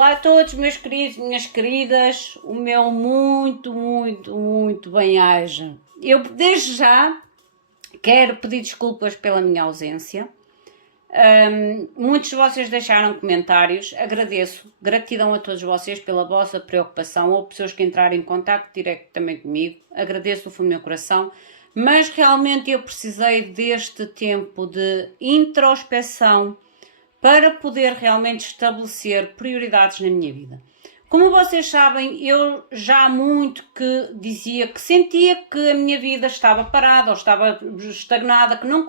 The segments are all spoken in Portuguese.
Olá a todos, meus queridos, minhas queridas, o meu muito bem-aja. Eu desde já quero pedir desculpas pela minha ausência. Muitos de vocês deixaram comentários, agradeço, gratidão a todos vocês pela vossa preocupação, ou pessoas que entraram em contacto diretamente comigo, agradeço do fundo do meu coração, mas realmente eu precisei deste tempo de introspeção para poder realmente estabelecer prioridades na minha vida. Como vocês sabem, eu já há muito que dizia que sentia que a minha vida estava parada ou estava estagnada, que não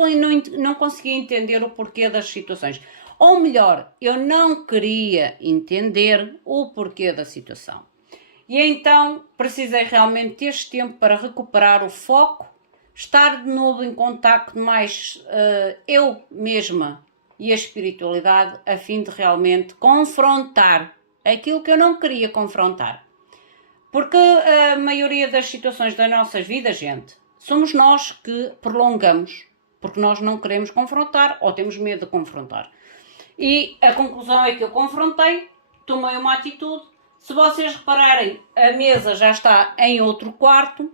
conseguia entender o porquê das situações. Ou melhor, eu não queria entender o porquê da situação. E então precisei realmente deste tempo para recuperar o foco, estar de novo em contacto mais eu mesma e a espiritualidade, a fim de realmente confrontar aquilo que eu não queria confrontar. Porque a maioria das situações das nossas vidas, gente, somos nós que prolongamos, porque nós não queremos confrontar ou temos medo de confrontar. E a conclusão é que eu confrontei, tomei uma atitude. Se vocês repararem, a mesa já está em outro quarto.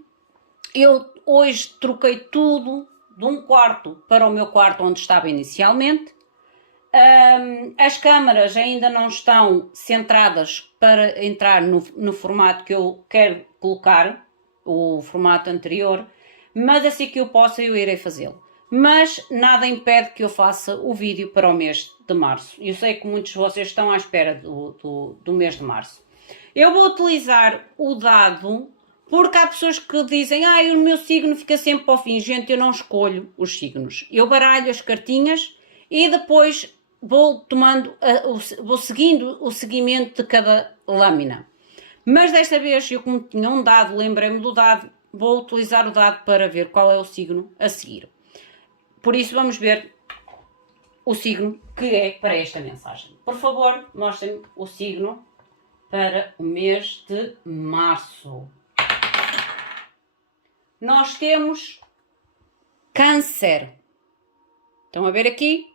Eu hoje troquei tudo de um quarto para o meu quarto onde estava inicialmente. As câmaras ainda não estão centradas para entrar no formato que eu quero colocar, o formato anterior, mas assim que eu possa eu irei fazê-lo. Mas nada impede que eu faça o vídeo para o mês de março. Eu sei que muitos de vocês estão à espera do mês de março. Eu vou utilizar o dado, porque há pessoas que dizem o meu signo fica sempre para o fim. Gente, eu não escolho os signos. Eu baralho as cartinhas e depois vou seguindo o seguimento de cada lâmina. Mas desta vez, eu como tinha um dado, lembrei-me do dado, vou utilizar o dado para ver qual é o signo a seguir. Por isso vamos ver o signo que é para esta mensagem. Por favor, mostrem-me o signo para o mês de março. Nós temos Câncer. Estão a ver aqui?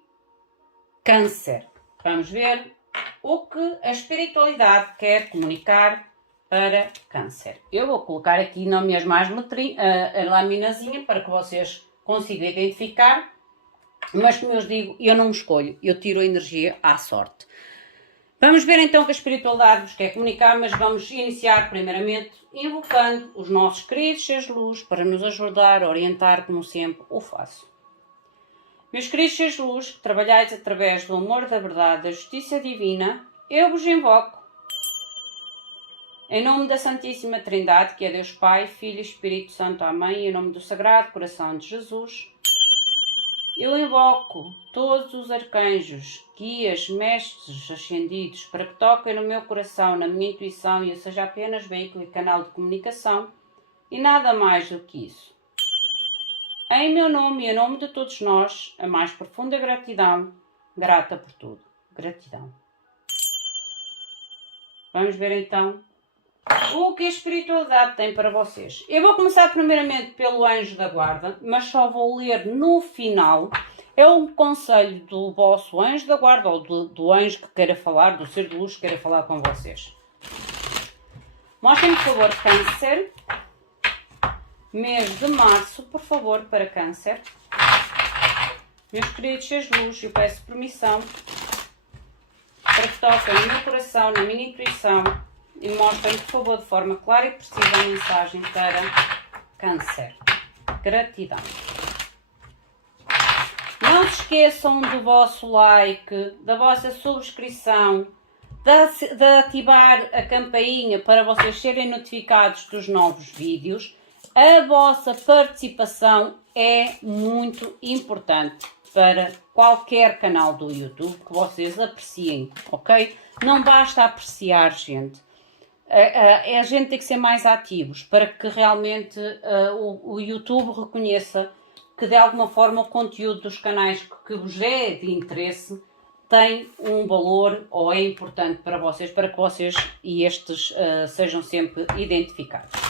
Câncer. Vamos ver o que a espiritualidade quer comunicar para Câncer. Eu vou colocar aqui na minha a laminazinha para que vocês consigam identificar, mas como eu os digo, eu não escolho, eu tiro a energia à sorte. Vamos ver então o que a espiritualidade vos quer comunicar, mas vamos iniciar primeiramente invocando os nossos queridos seres de luz para nos ajudar a orientar como sempre o faço. Meus queridos seres de luz, que trabalhais através do amor da verdade, da justiça divina, eu vos invoco. Em nome da Santíssima Trindade, que é Deus Pai, Filho e Espírito Santo, Amém, em nome do Sagrado Coração de Jesus, eu invoco todos os arcanjos, guias, mestres ascendidos, para que toquem no meu coração, na minha intuição e eu seja apenas veículo e canal de comunicação e nada mais do que isso. Em meu nome e em nome de todos nós, a mais profunda gratidão, grata por tudo. Gratidão. Vamos ver então o que a espiritualidade tem para vocês. Eu vou começar primeiramente pelo anjo da guarda, mas só vou ler no final. É um conselho do vosso anjo da guarda ou do anjo que queira falar, do ser de luz que queira falar com vocês. Mostrem, por favor, Câncer. Mês de março, por favor, para Câncer. Meus queridos seres de luz, eu peço permissão para que toquem no meu coração, na minha intuição e mostrem, por favor, de forma clara e precisa a mensagem para Câncer. Gratidão. Não se esqueçam do vosso like, da vossa subscrição, de ativar a campainha para vocês serem notificados dos novos vídeos. A vossa participação é muito importante para qualquer canal do YouTube que vocês apreciem, ok? Não basta apreciar, gente. A gente tem que ser mais ativos para que realmente o YouTube reconheça que de alguma forma o conteúdo dos canais que vos é de interesse tem um valor ou é importante para que vocês e estes sejam sempre identificados.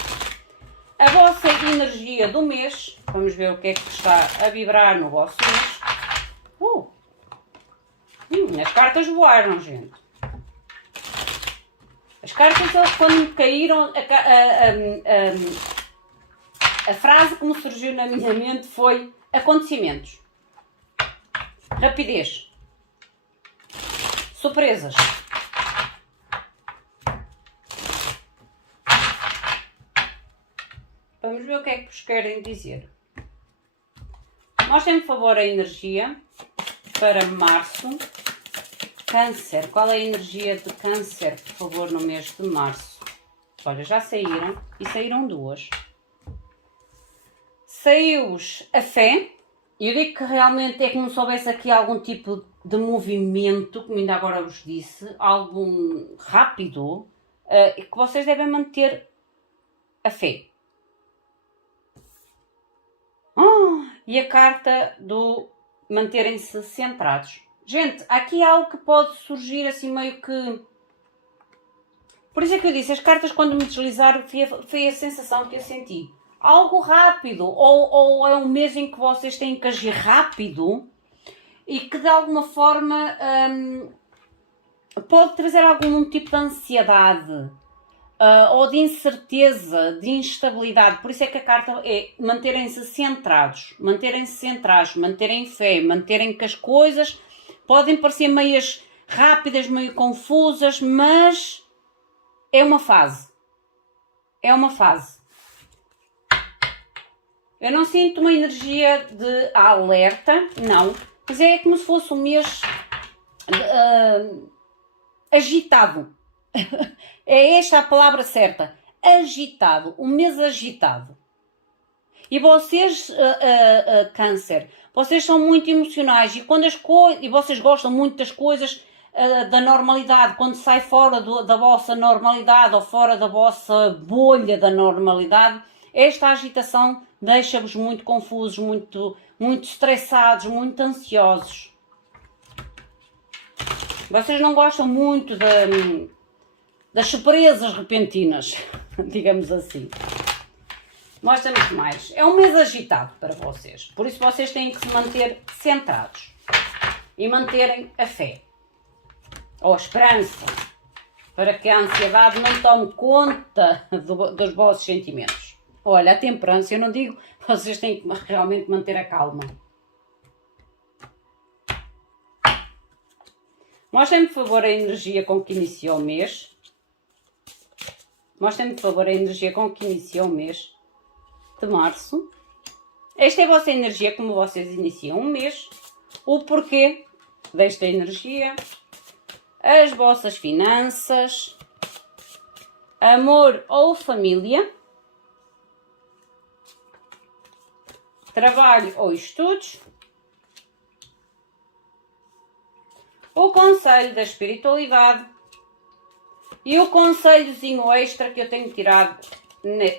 A vossa energia do mês, vamos ver o que é que está a vibrar no vosso mês. As cartas voaram, gente. As cartas, quando me caíram, a frase que me surgiu na minha mente foi acontecimentos, rapidez, surpresas. Vamos ver o que é que vos querem dizer. Mostrem, por favor, a energia para março. Câncer. Qual é a energia de Câncer, por favor, no mês de março? Olha, já saíram. E saíram duas. Saiu-vos a fé. E eu digo que realmente é como se houvesse aqui algum tipo de movimento, como ainda agora vos disse, algo rápido, que vocês devem manter a fé. E a carta do manterem-se centrados. Gente, aqui há algo que pode surgir assim meio que... Por isso é que eu disse, as cartas quando me deslizaram foi a sensação que eu senti. Algo rápido, ou é um mês em que vocês têm que agir rápido e que de alguma forma pode trazer algum tipo de ansiedade. Ou de incerteza, de instabilidade. Por isso é que a carta é manterem-se centrados, manterem fé, manterem que as coisas podem parecer meias rápidas, meio confusas, mas é uma fase. É uma fase. Eu não sinto uma energia de alerta, não, mas é como se fosse um mês agitado. É esta a palavra certa. Agitado. Um mês agitado. E vocês, Câncer, vocês são muito emocionais e, e vocês gostam muito das coisas da normalidade. Quando sai fora da vossa normalidade ou fora da vossa bolha da normalidade, esta agitação deixa-vos muito confusos, muito estressados, muito ansiosos. Vocês não gostam muito das surpresas repentinas, digamos assim. Mostra-nos mais. É um mês agitado para vocês. Por isso vocês têm que se manter centrados. E manterem a fé. Ou a esperança. Para que a ansiedade não tome conta dos vossos sentimentos. Olha, a temperança, eu não digo, vocês têm que realmente manter a calma. Mostrem-me, por favor, a energia com que iniciou o mês. Mostrem-me, por favor, a energia com que iniciou o mês de março. Esta é a vossa energia, como vocês iniciam um mês. O porquê desta energia. As vossas finanças. Amor ou família. Trabalho ou estudos. O conselho da espiritualidade. E o conselhozinho extra que eu tenho tirado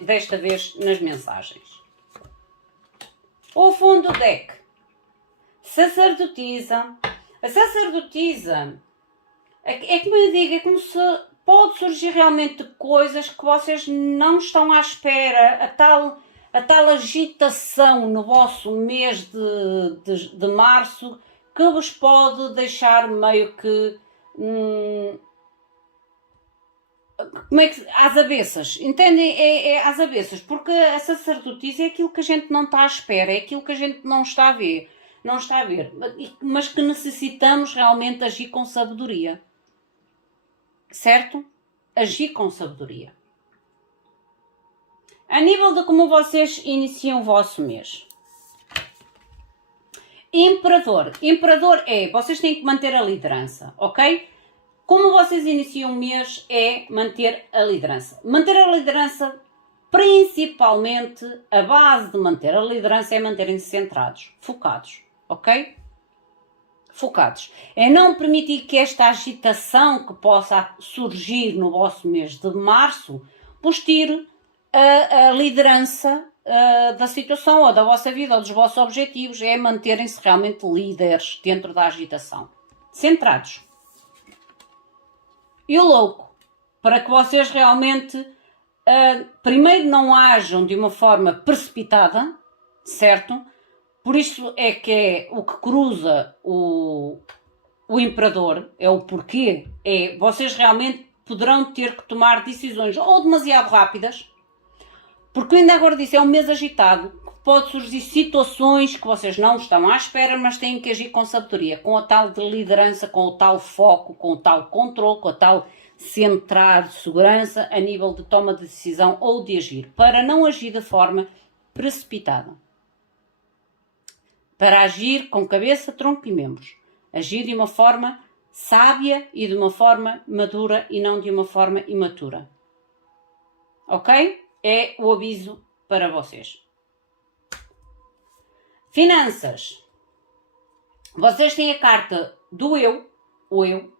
desta vez nas mensagens. O fundo do deck. Sacerdotisa. A sacerdotisa é como eu digo, é como se pode surgir realmente coisas que vocês não estão à espera. A tal agitação no vosso mês de março que vos pode deixar meio que... como é que... às avessas, entendem? É às avessas, porque a sacerdotisa é aquilo que a gente não está à espera, é aquilo que a gente não está a ver, mas que necessitamos realmente agir com sabedoria, certo? Agir com sabedoria. A nível de como vocês iniciam o vosso mês. Imperador. Imperador é, vocês têm que manter a liderança, ok? Como vocês iniciam o mês é manter a liderança. Manter a liderança, principalmente, a base de manter a liderança é manterem-se centrados, focados, ok? Focados. É não permitir que esta agitação que possa surgir no vosso mês de março vos tire a liderança da situação ou da vossa vida ou dos vossos objetivos. É manterem-se realmente líderes dentro da agitação. Centrados. E o louco, para que vocês realmente, primeiro não ajam de uma forma precipitada, certo? Por isso é que é o que cruza o imperador, é o porquê, é vocês realmente poderão ter que tomar decisões ou demasiado rápidas, porque ainda agora disse, é um mês agitado, que pode surgir situações que vocês não estão à espera, mas têm que agir com sabedoria, com a tal de liderança, com o tal foco, com o tal controle, com a tal centrar de segurança a nível de toma de decisão ou de agir, para não agir de forma precipitada. Para agir com cabeça, tronco e membros. Agir de uma forma sábia e de uma forma madura e não de uma forma imatura. Ok? É o aviso para vocês. Finanças. Vocês têm a carta do eu, o eu.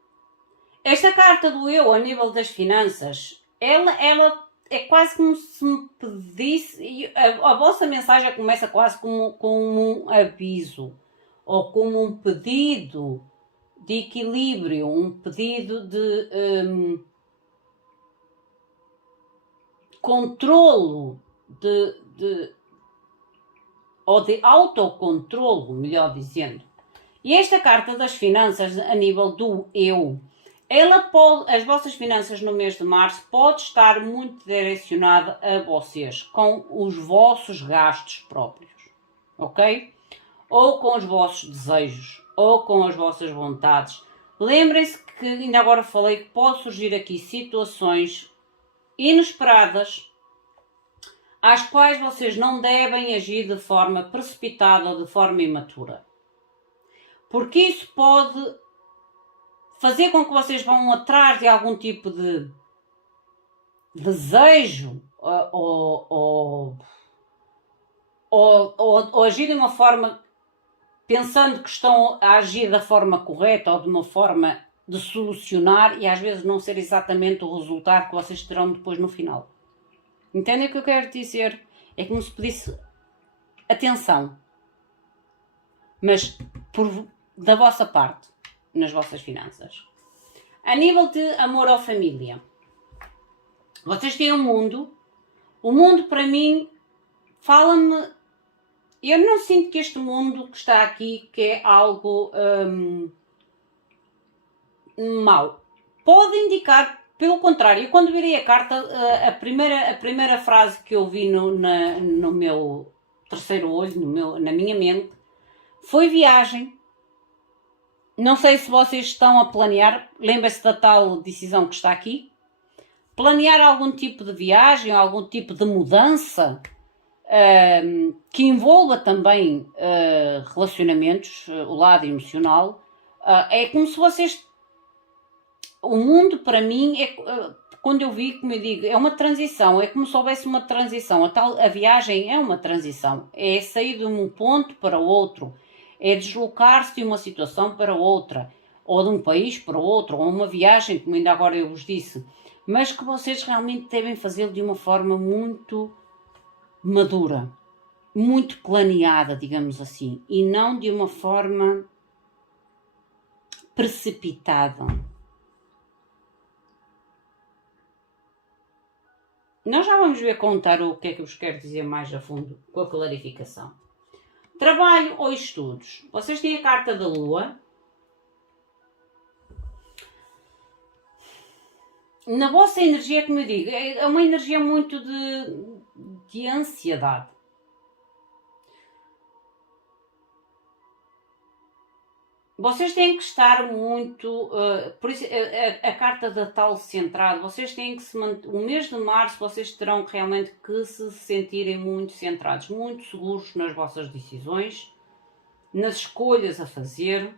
Esta carta do eu a nível das finanças, ela é quase como se me pedisse, a vossa mensagem começa quase como um aviso, ou como um pedido de equilíbrio, um pedido de controlo, ou de autocontrolo, melhor dizendo. E esta carta das finanças a nível do eu, as vossas finanças no mês de março pode estar muito direcionada a vocês, com os vossos gastos próprios, ok? Ou com os vossos desejos, ou com as vossas vontades. Lembrem-se que ainda agora falei que pode surgir aqui situações inesperadas, às quais vocês não devem agir de forma precipitada ou de forma imatura. Porque isso pode fazer com que vocês vão atrás de algum tipo de desejo ou agir de uma forma pensando que estão a agir da forma correta ou de uma forma de solucionar e às vezes não ser exatamente o resultado que vocês terão depois no final. Entendem o que eu quero dizer? É como se pedisse atenção, mas da vossa parte, nas vossas finanças. A nível de amor à família, vocês têm um mundo. O mundo para mim fala-me. Eu não sinto que este mundo que está aqui que é algo mau. Pode indicar, pelo contrário, eu quando virei a carta, a primeira frase que eu vi no meu terceiro olho, na minha mente, foi viagem. Não sei se vocês estão a planear, lembre-se da tal decisão que está aqui, planear algum tipo de viagem, algum tipo de mudança que envolva também relacionamentos, o lado emocional. É como se vocês... O mundo para mim, quando eu vi, como eu digo, é uma transição, é como se houvesse uma transição. A viagem é uma transição, é sair de um ponto para o outro, é deslocar-se de uma situação para outra, ou de um país para outro, ou uma viagem, como ainda agora eu vos disse, mas que vocês realmente devem fazê-lo de uma forma muito madura, muito planeada, digamos assim, e não de uma forma precipitada. Nós já vamos ver contar o que é que eu vos quero dizer mais a fundo com a clarificação. Trabalho ou estudos. Vocês têm a carta da Lua. Na vossa energia, como eu digo, é uma energia muito de ansiedade. Vocês têm que estar muito... por isso, a carta da tal centrado, vocês têm que se manter... O mês de março, vocês terão realmente que se sentirem muito centrados, muito seguros nas vossas decisões, nas escolhas a fazer,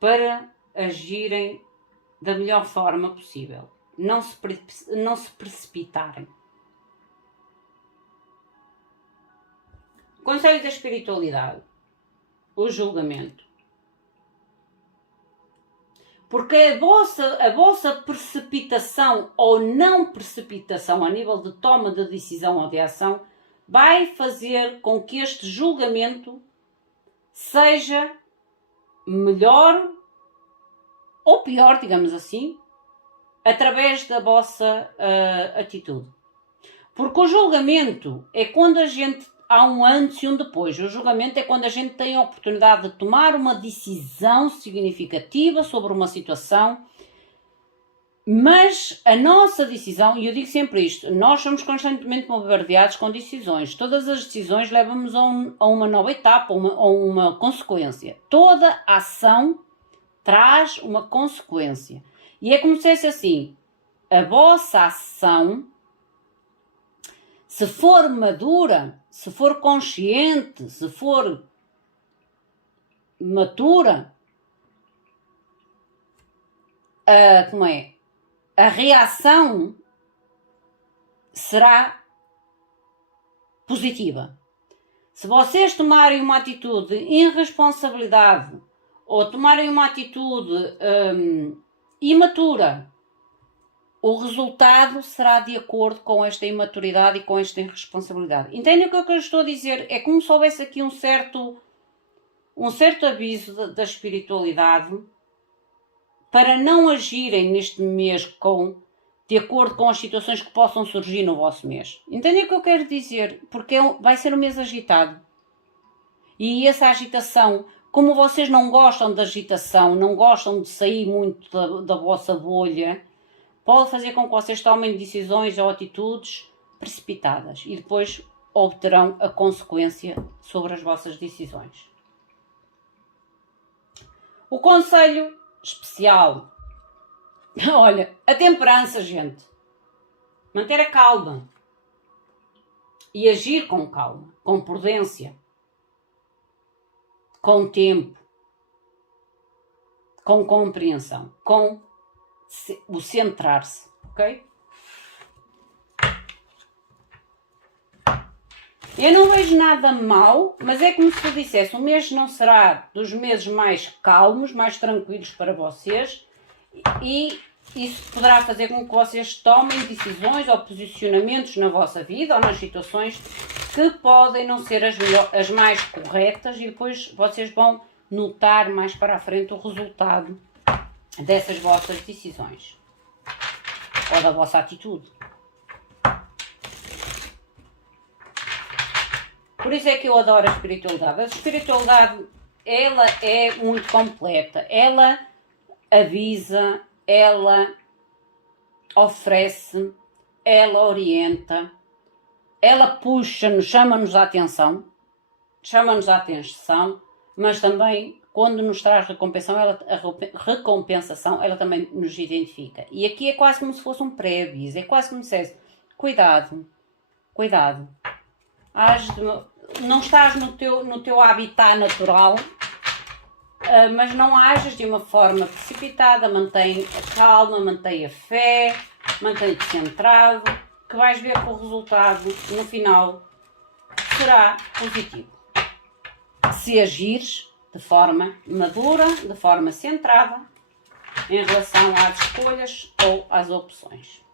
para agirem da melhor forma possível. Não se precipitarem. Conselho da espiritualidade. O julgamento. Porque a vossa precipitação ou não precipitação a nível de toma de decisão ou de ação vai fazer com que este julgamento seja melhor ou pior, digamos assim, através da vossa atitude. Porque o julgamento é quando há um antes e um depois. O julgamento é quando a gente tem a oportunidade de tomar uma decisão significativa sobre uma situação Mas a nossa decisão, e eu digo sempre isto, nós somos constantemente bombardeados com decisões. Todas as decisões levam-nos a uma nova etapa, a uma consequência. Toda ação traz uma consequência. E é como se fosse assim, a vossa ação, se for madura, se for consciente, se for matura, a reação será positiva. Se vocês tomarem uma atitude de irresponsabilidade ou tomarem uma atitude imatura, o resultado será de acordo com esta imaturidade e com esta irresponsabilidade. Entendem o que eu estou a dizer? É como se houvesse aqui um certo aviso da espiritualidade para não agirem neste mês de acordo com as situações que possam surgir no vosso mês. Entendem o que eu quero dizer? Porque vai ser um mês agitado. E essa agitação, como vocês não gostam de agitação, não gostam de sair muito da vossa bolha, pode fazer com que vocês tomem decisões ou atitudes precipitadas e depois obterão a consequência sobre as vossas decisões. O conselho especial. Olha, a temperança, gente. Manter a calma. E agir com calma, com prudência, com tempo, com compreensão, com o centrar-se, ok? Eu não vejo nada mal, mas é como se eu dissesse, o mês não será dos meses mais calmos, mais tranquilos para vocês e isso poderá fazer com que vocês tomem decisões ou posicionamentos na vossa vida ou nas situações que podem não ser as mais corretas e depois vocês vão notar mais para a frente o resultado dessas vossas decisões ou da vossa atitude. Por isso é que eu adoro a espiritualidade. A espiritualidade, ela é muito completa. Ela avisa, ela oferece, ela orienta, ela puxa-nos, chama-nos a atenção, mas também quando nos traz recompensação, ela também nos identifica. E aqui é quase como se fosse um pré-aviso, é quase como se dissesse, cuidado, não estás no teu habitat natural, mas não ages de uma forma precipitada, mantém a calma, mantém a fé, mantém-te centrado, que vais ver que o resultado no final será positivo. Se agires de forma madura, de forma centrada, em relação às escolhas ou às opções.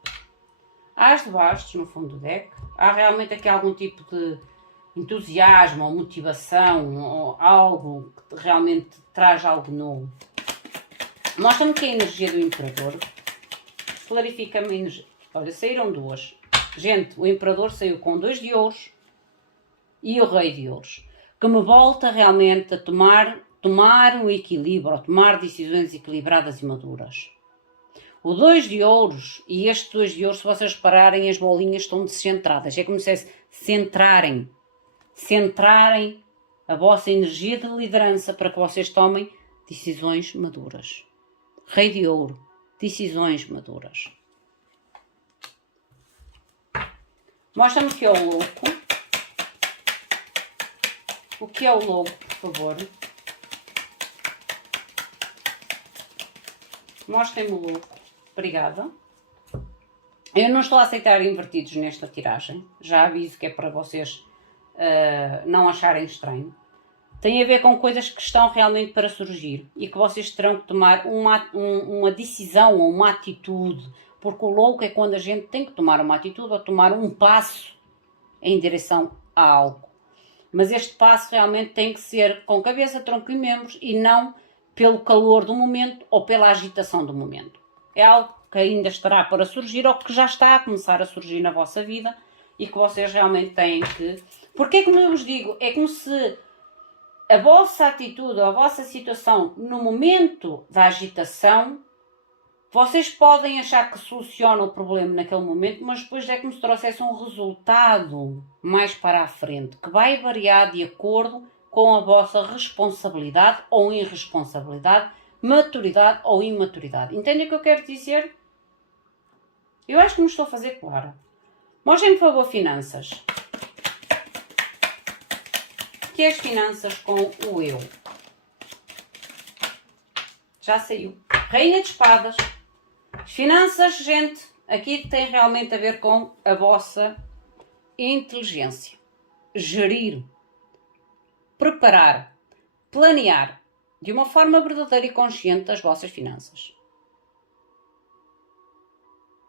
As de bastos no fundo do deck, há realmente aqui algum tipo de entusiasmo ou motivação ou algo que realmente traz algo novo. Mostra-me que a energia do Imperador clarifica-me a energia. Olha, saíram duas. Gente, o Imperador saiu com 2 de ouros e o Rei de ouros, que me volta realmente a tomar um equilíbrio, a tomar decisões equilibradas e maduras. O 2 de ouros e este 2 de ouros, se vocês repararem, as bolinhas estão descentradas. É como se centrarem a vossa energia de liderança para que vocês tomem decisões maduras. Rei de ouro, decisões maduras. Mostra-me o que é o louco. O que é o louco, por favor? Mostrem-me o louco. Obrigada. Eu não estou a aceitar invertidos nesta tiragem. Já aviso que é para vocês não acharem estranho. Tem a ver com coisas que estão realmente para surgir e que vocês terão que tomar uma decisão ou uma atitude. Porque o louco é quando a gente tem que tomar uma atitude ou tomar um passo em direção a algo. Mas este passo realmente tem que ser com cabeça, tronco e membros e não pelo calor do momento ou pela agitação do momento. É algo que ainda estará para surgir ou que já está a começar a surgir na vossa vida e que vocês realmente têm que... Porque é como eu vos digo, é como se a vossa atitude ou a vossa situação no momento da agitação Vocês podem achar que solucionam o problema naquele momento, mas depois é como se trouxesse um resultado mais para a frente, que vai variar de acordo com a vossa responsabilidade ou irresponsabilidade, maturidade ou imaturidade. Entendem o que eu quero dizer? Eu acho que me estou a fazer claro. Mostrem-me, por favor, finanças. O que é as finanças com o eu? Já saiu. Rainha de espadas. As finanças, gente, aqui tem realmente a ver com a vossa inteligência. Gerir, preparar, planear de uma forma verdadeira e consciente as vossas finanças.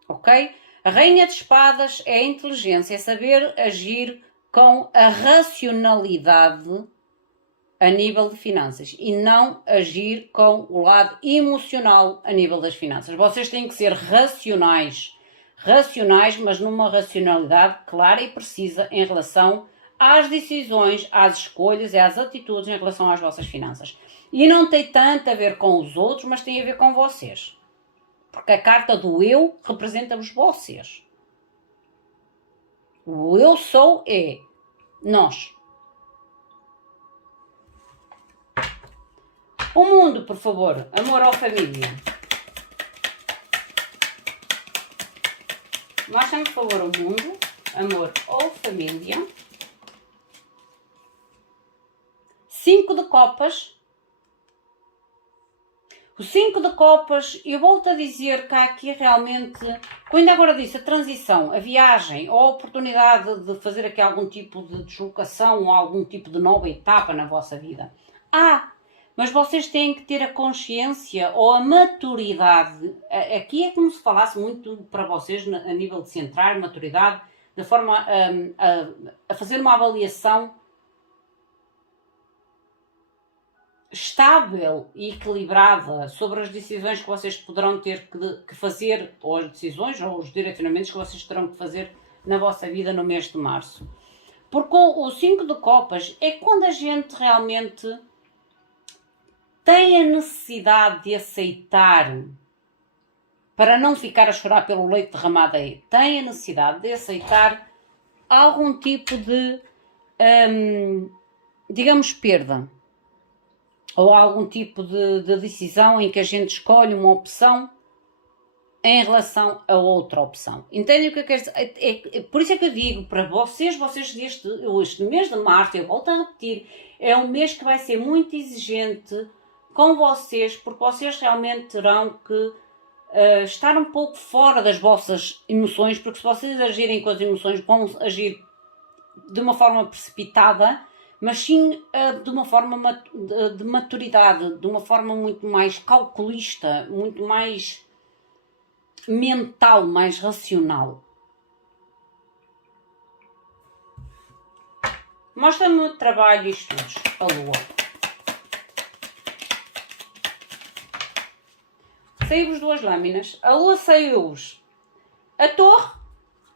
Ok? A Rainha de espadas é a inteligência, é saber agir com a racionalidade a nível de finanças e não agir com o lado emocional a nível das finanças. Vocês têm que ser racionais, mas numa racionalidade clara e precisa em relação às decisões, às escolhas e às atitudes em relação às vossas finanças. E não tem tanto a ver com os outros, mas tem a ver com vocês. Porque a carta do eu representa-vos vocês. O eu sou é nós. O mundo, por favor. Amor ou família? Mostra-me, por favor, o mundo. Amor ou família? 5 de copas. O 5 de copas, eu volto a dizer que há aqui realmente, como ainda agora disse, a transição, a viagem, ou a oportunidade de fazer aqui algum tipo de deslocação ou algum tipo de nova etapa na vossa vida. Mas vocês têm que ter a consciência ou a maturidade. Aqui é como se falasse muito para vocês a nível de centrar, maturidade, de forma a fazer uma avaliação estável e equilibrada sobre as decisões que vocês poderão ter que fazer, ou as decisões ou os direcionamentos que vocês terão que fazer na vossa vida no mês de março. Porque o 5 de copas é quando a gente realmente tem a necessidade de aceitar, para não ficar a chorar pelo leite derramado aí, tem a necessidade de aceitar algum tipo de, digamos, perda. Ou algum tipo de decisão em que a gente escolhe uma opção em relação a outra opção. Entendem o que eu quero dizer? Por isso é que eu digo para vocês este mês de março, eu volto a repetir, é um mês que vai ser muito exigente com vocês, porque vocês realmente terão que estar um pouco fora das vossas emoções, porque se vocês agirem com as emoções, vão agir de uma forma precipitada, mas sim de uma forma de maturidade, de uma forma muito mais calculista, muito mais mental, mais racional. Mostra-me o trabalho e estudos, a Lua. Saiu-vos 2 lâminas. A Lua saiu-vos a Torre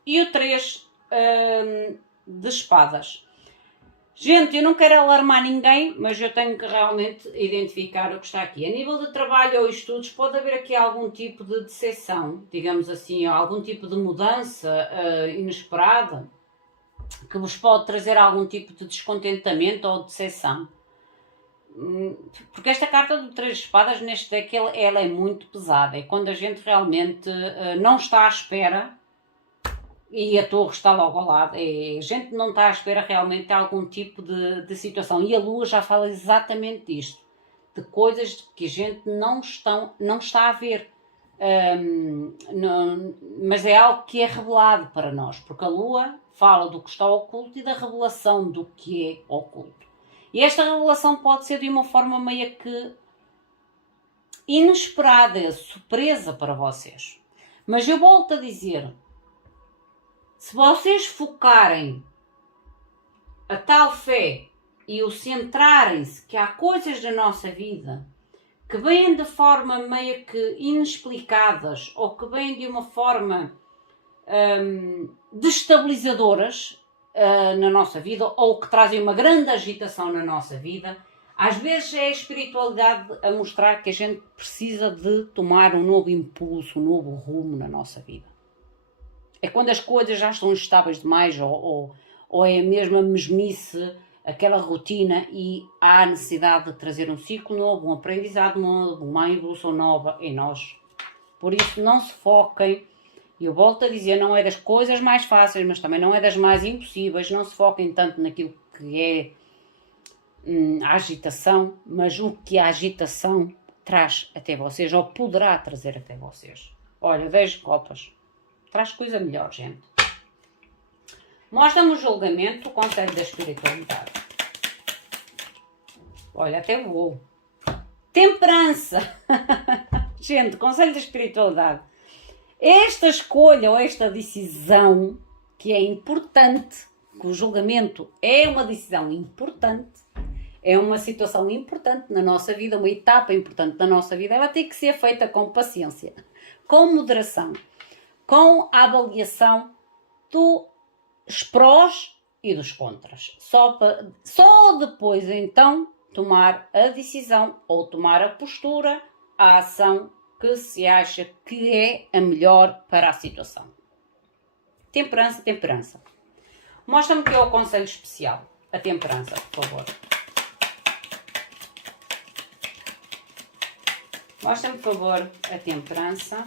e o 3 de espadas. Gente, eu não quero alarmar ninguém, mas eu tenho que realmente identificar o que está aqui. A nível de trabalho ou estudos, pode haver aqui algum tipo de decepção, digamos assim, ou algum tipo de mudança inesperada, que vos pode trazer algum tipo de descontentamento ou decepção. Porque esta carta do 3 de espadas, neste deck, ela é muito pesada. É quando a gente realmente não está à espera e a torre está logo ao lado. A gente não está à espera realmente de algum tipo de situação. E a Lua já fala exatamente disto. De coisas que a gente não está a ver. Mas é algo que é revelado para nós. Porque a Lua fala do que está oculto e da revelação do que é oculto. E esta revelação pode ser de uma forma meio que inesperada, surpresa para vocês. Mas eu volto a dizer, se vocês focarem a tal fé e o centrarem-se que há coisas da nossa vida que vêm de forma meio que inexplicadas ou que vêm de uma forma destabilizadoras na nossa vida ou que trazem uma grande agitação na nossa vida, Às vezes é a espiritualidade a mostrar que a gente precisa de tomar um novo impulso, um novo rumo na nossa vida. É quando as coisas já estão estáveis demais ou é mesmo a mesmice, aquela rotina e há necessidade de trazer um ciclo novo, um aprendizado novo, uma evolução nova em nós. Por isso não se foquem, e eu volto a dizer, não é das coisas mais fáceis, mas também não é das mais impossíveis, não se foquem tanto naquilo que é a agitação, mas o que a agitação traz até vocês, ou poderá trazer até vocês. Olha, 10 copas. Traz coisa melhor, gente. Mostra-me o julgamento, o conselho da espiritualidade. Olha, até voou. Temperança. Gente, conselho da espiritualidade. Esta escolha ou esta decisão, que é importante, que o julgamento é uma decisão importante, é uma situação importante na nossa vida, uma etapa importante na nossa vida, ela tem que ser feita com paciência, com moderação, com a avaliação dos prós e dos contras. Só depois, então, tomar a decisão ou tomar a postura, a ação que se acha que é a melhor para a situação. Temperança, temperança. Mostra-me que é o conselho especial. A temperança, por favor. Mostra-me, por favor, a temperança.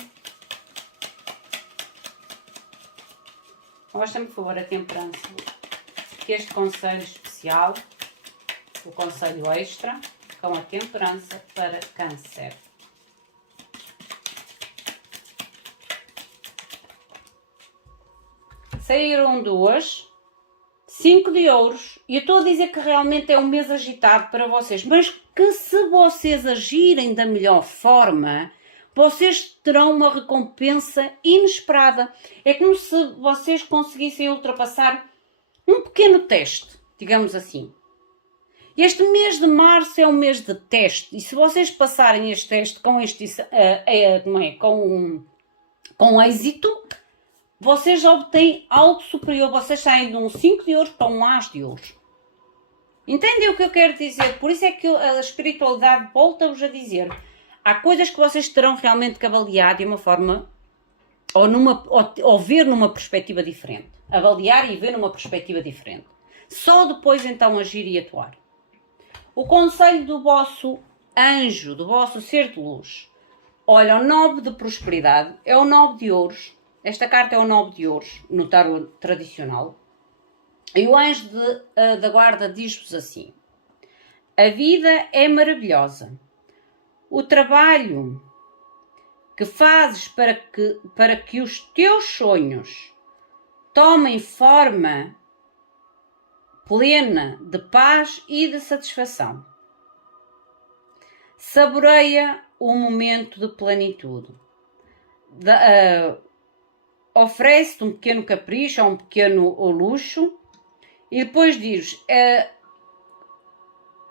Mostra-me, por favor, a temperança. Que este conselho especial, o conselho extra, com a temperança para Câncer. Saíram 2, 5 de ouros, e eu estou a dizer que realmente é um mês agitado para vocês, mas que se vocês agirem da melhor forma, vocês terão uma recompensa inesperada. É como se vocês conseguissem ultrapassar um pequeno teste, digamos assim. Este mês de março é um mês de teste, e se vocês passarem este teste com êxito, vocês obtêm algo superior, vocês saem de um 5 de ouros para um as de ouros. Entendem o que eu quero dizer? Por isso é que a espiritualidade volta-vos a dizer. Há coisas que vocês terão realmente que avaliar de uma forma, ou ver numa perspectiva diferente. Avaliar e ver numa perspectiva diferente. Só depois então agir e atuar. O conselho do vosso anjo, do vosso ser de luz. Olha, o 9 de prosperidade é o 9 de ouros. Esta carta é o 9 de ouros, no tarot tradicional. E o anjo da guarda diz-vos assim. A vida é maravilhosa. O trabalho que fazes para que os teus sonhos tomem forma plena de paz e de satisfação. Saboreia o momento de plenitude. Oferece-te um pequeno capricho ou um pequeno luxo e depois diz,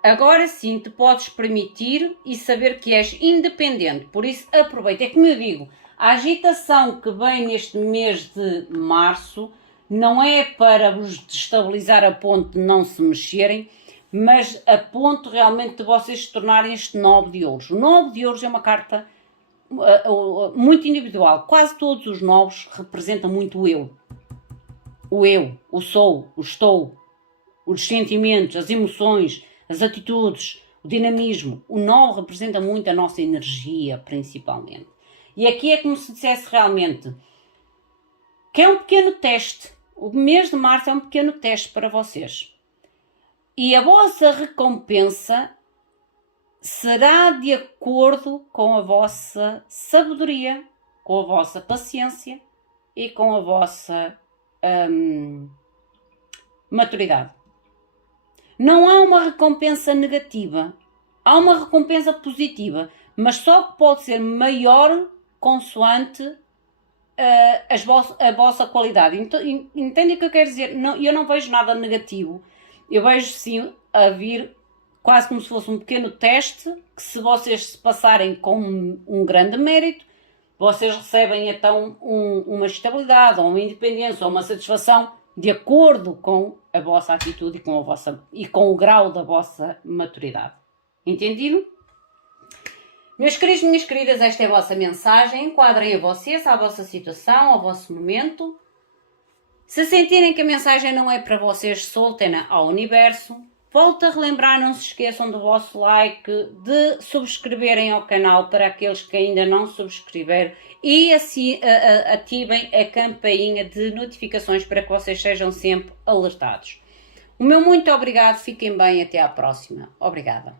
agora sim te podes permitir e saber que és independente, por isso aproveita. É como eu digo, a agitação que vem neste mês de março não é para vos destabilizar a ponto de não se mexerem, mas a ponto realmente de vocês se tornarem este 9 de ouros. O 9 de ouros é uma carta muito individual. Quase todos os 9 representam muito o eu. O eu, o sou, o estou, os sentimentos, as emoções, as atitudes, o dinamismo. O 9 representa muito a nossa energia, principalmente. E aqui é como se dissesse realmente que é um pequeno teste. O mês de março é um pequeno teste para vocês. E a vossa recompensa será de acordo com a vossa sabedoria, com a vossa paciência e com a vossa maturidade. Não há uma recompensa negativa, há uma recompensa positiva, mas só que pode ser maior consoante a vossa qualidade. Entendem o que eu quero dizer? Eu não vejo nada negativo, eu vejo sim a vir quase como se fosse um pequeno teste, que se vocês se passarem com um grande mérito, vocês recebem então uma estabilidade, ou uma independência, ou uma satisfação de acordo com a vossa atitude e com o grau da vossa maturidade. Entendido? Meus queridos, minhas queridas, esta é a vossa mensagem. Enquadrem a vocês, à vossa situação, ao vosso momento. Se sentirem que a mensagem não é para vocês, soltem-na ao universo. Volto a relembrar, não se esqueçam do vosso like, de subscreverem ao canal para aqueles que ainda não subscreveram e assim, ativem a campainha de notificações para que vocês sejam sempre alertados. O meu muito obrigado, fiquem bem, até à próxima. Obrigada.